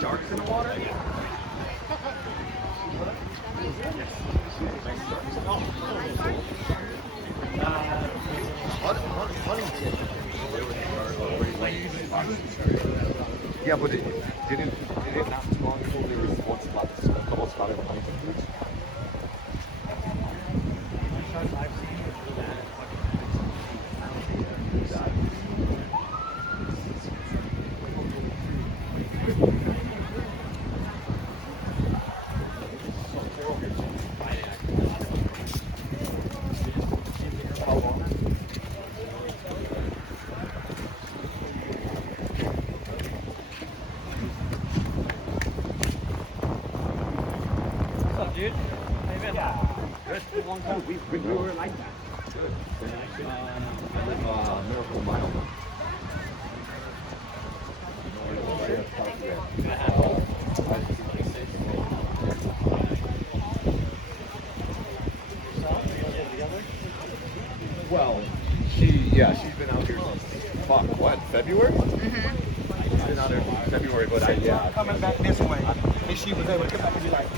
sharks in the water? Huntington. Yeah, but it not too long ago there was once about a couple spotted Huntington foods. Dude, how you been? Yeah. Good. A long time. We were like that. Good. I live Miracle Mile. Well, she's been out here since, February? Mm-hmm. She's been out here since February, but yeah. Coming back this way, and she was able to come back and be like,